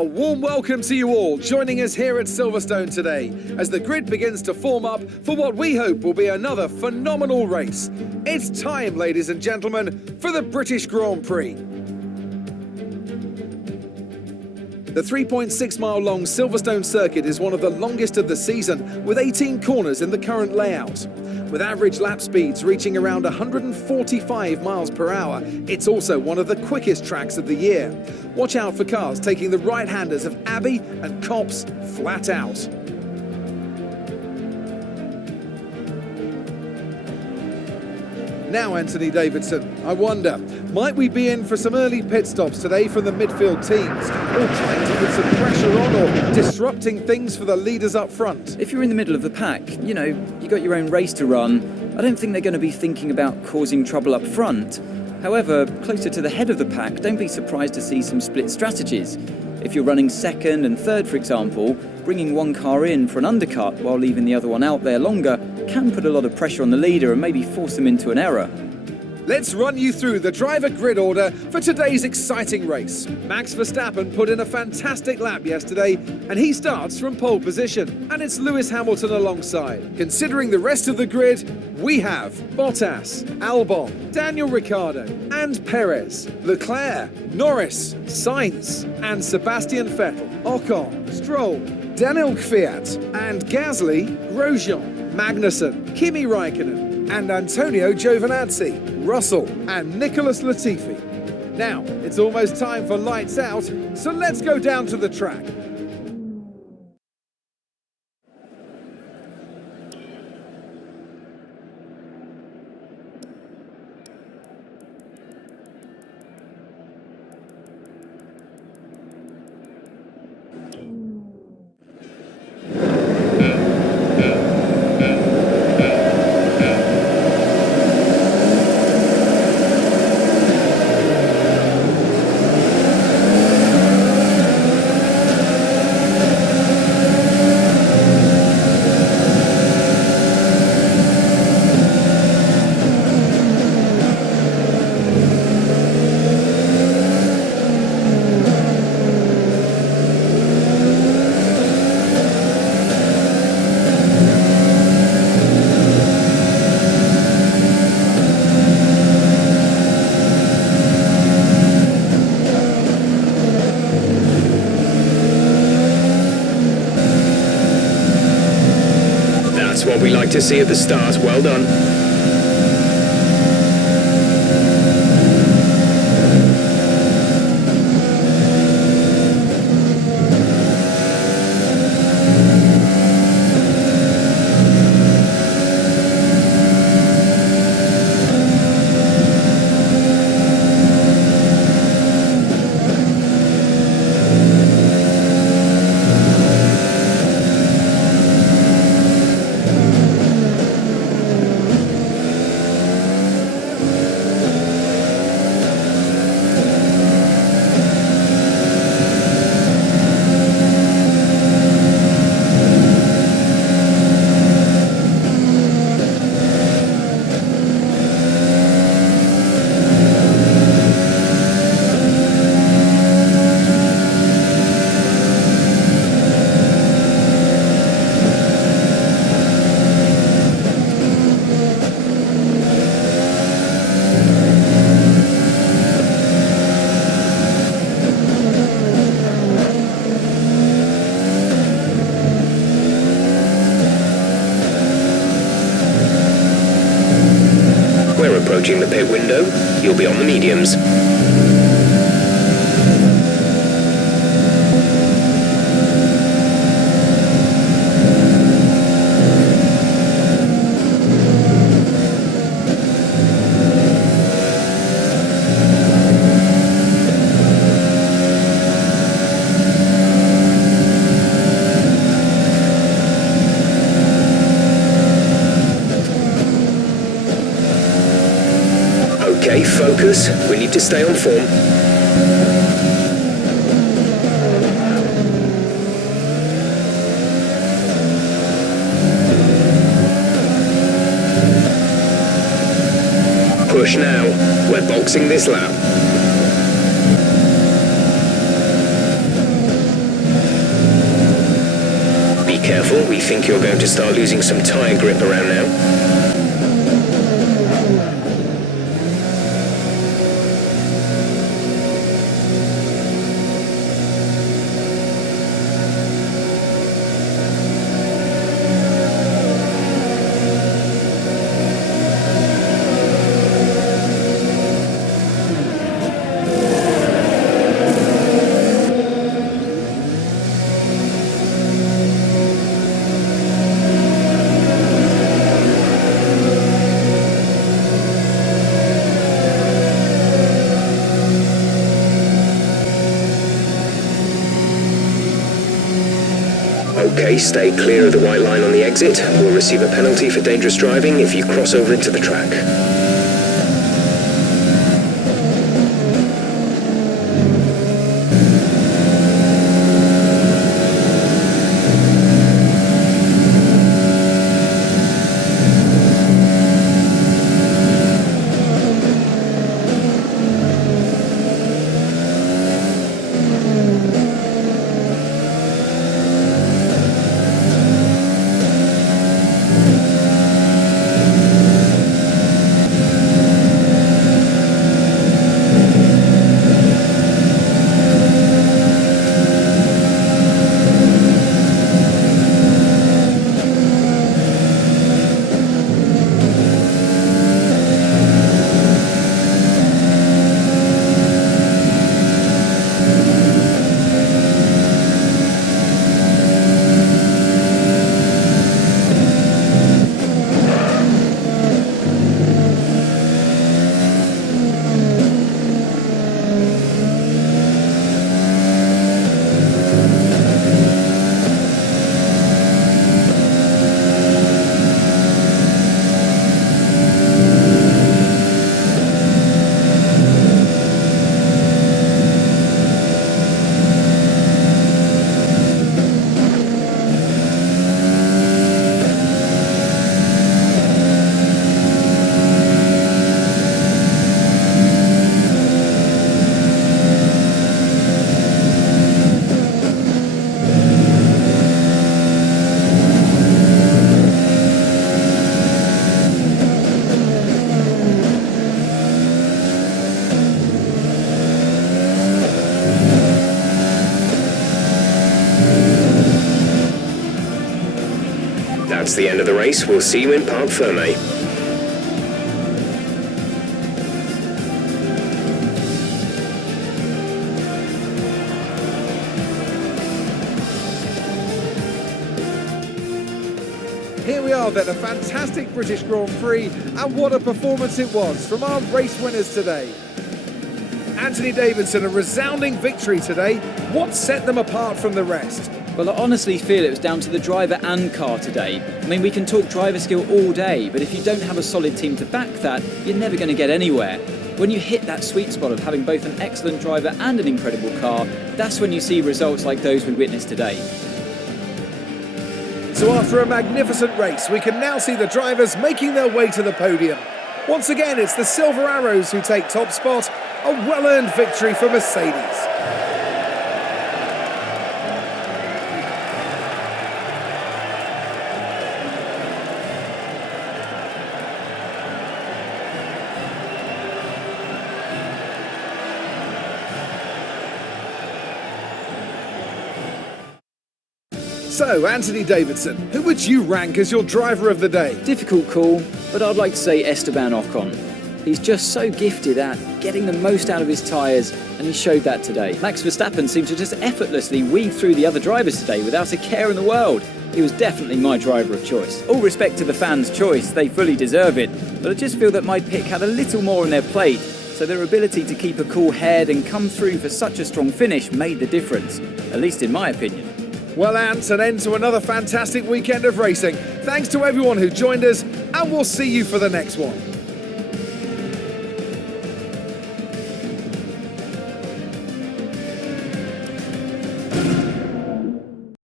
A warm welcome to you all joining us here at Silverstone today as the grid begins to form up for what we hope will be another phenomenal race. It's time, ladies and gentlemen, for the British Grand Prix. The 3.6-mile-long Silverstone circuit is one of the longest of the season, with 18 corners in the current layout. With average lap speeds reaching around 145 miles per hour, it's also one of the quickest tracks of the year. Watch out for cars taking the right-handers of Abbey and Copse flat out. Now, Anthony Davidson, I wonder, might we be in for some early pit stops today from the midfield teams, all trying to put some pressure on or disrupting things for the leaders up front? If you're in the middle of the pack, you got your own race to run. I don't think they're going to be thinking about causing trouble up front. However, closer to the head of the pack, don't be surprised to see some split strategies. If you're running second and third, for example, bringing one car in for an undercut while leaving the other one out there longer can put a lot of pressure on the leader and maybe force them into an error. Let's run you through the driver grid order for today's exciting race. Max Verstappen put in a fantastic lap yesterday and he starts from pole position, and it's Lewis Hamilton alongside. Considering the rest of the grid, we have Bottas, Albon, Daniel Ricciardo and Perez, Leclerc, Norris, Sainz and Sebastian Vettel, Ocon, Stroll, Daniel Kvyat and Gasly, Grosjean, Magnussen, Kimi Raikkonen and Antonio Giovinazzi, Russell and Nicholas Latifi. Now, it's almost time for lights out, so let's go down to the track. What we like to see at the start. Well done. We're approaching the pit window. You'll be on the mediums. Okay, focus. We need to stay on form. Push now. We're boxing this lap. really think you're going to start losing some tyre grip around now. Okay, stay clear of the white line on the exit. We'll receive a penalty for dangerous driving if you cross over into the track. That's the end of the race. We'll see you in Parc Fermé. Here we are then, a fantastic British Grand Prix, and what a performance it was from our race winners today. Anthony Davidson, a resounding victory today. What set them apart from the rest? Well, I honestly feel it was down to the driver and car today. I mean, we can talk driver skill all day, but if you don't have a solid team to back that, you're never going to get anywhere. When you hit that sweet spot of having both an excellent driver and an incredible car, that's when you see results like those we witnessed today. So after a magnificent race, we can now see the drivers making their way to the podium. Once again, it's the Silver Arrows who take top spot, a well-earned victory for Mercedes. So, Anthony Davidson, who would you rank as your driver of the day? Difficult call, but I'd like to say Esteban Ocon. He's just so gifted at getting the most out of his tyres, and he showed that today. Max Verstappen seemed to just effortlessly weave through the other drivers today without a care in the world. He was definitely my driver of choice. All respect to the fans' choice, they fully deserve it, but I just feel that my pick had a little more on their plate, so their ability to keep a cool head and come through for such a strong finish made the difference, at least in my opinion. Well, Ant, an end to another fantastic weekend of racing. Thanks to everyone who joined us, and we'll see you for the next one.